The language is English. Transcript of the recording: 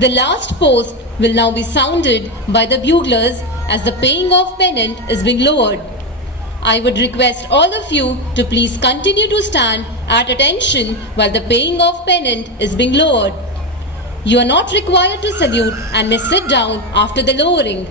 The last post will now be sounded by the buglers as the paying of pennant is being lowered. I would request all of you to please continue to stand at attention while the paying of pennant is being lowered. You are not required to salute and may sit down after the lowering.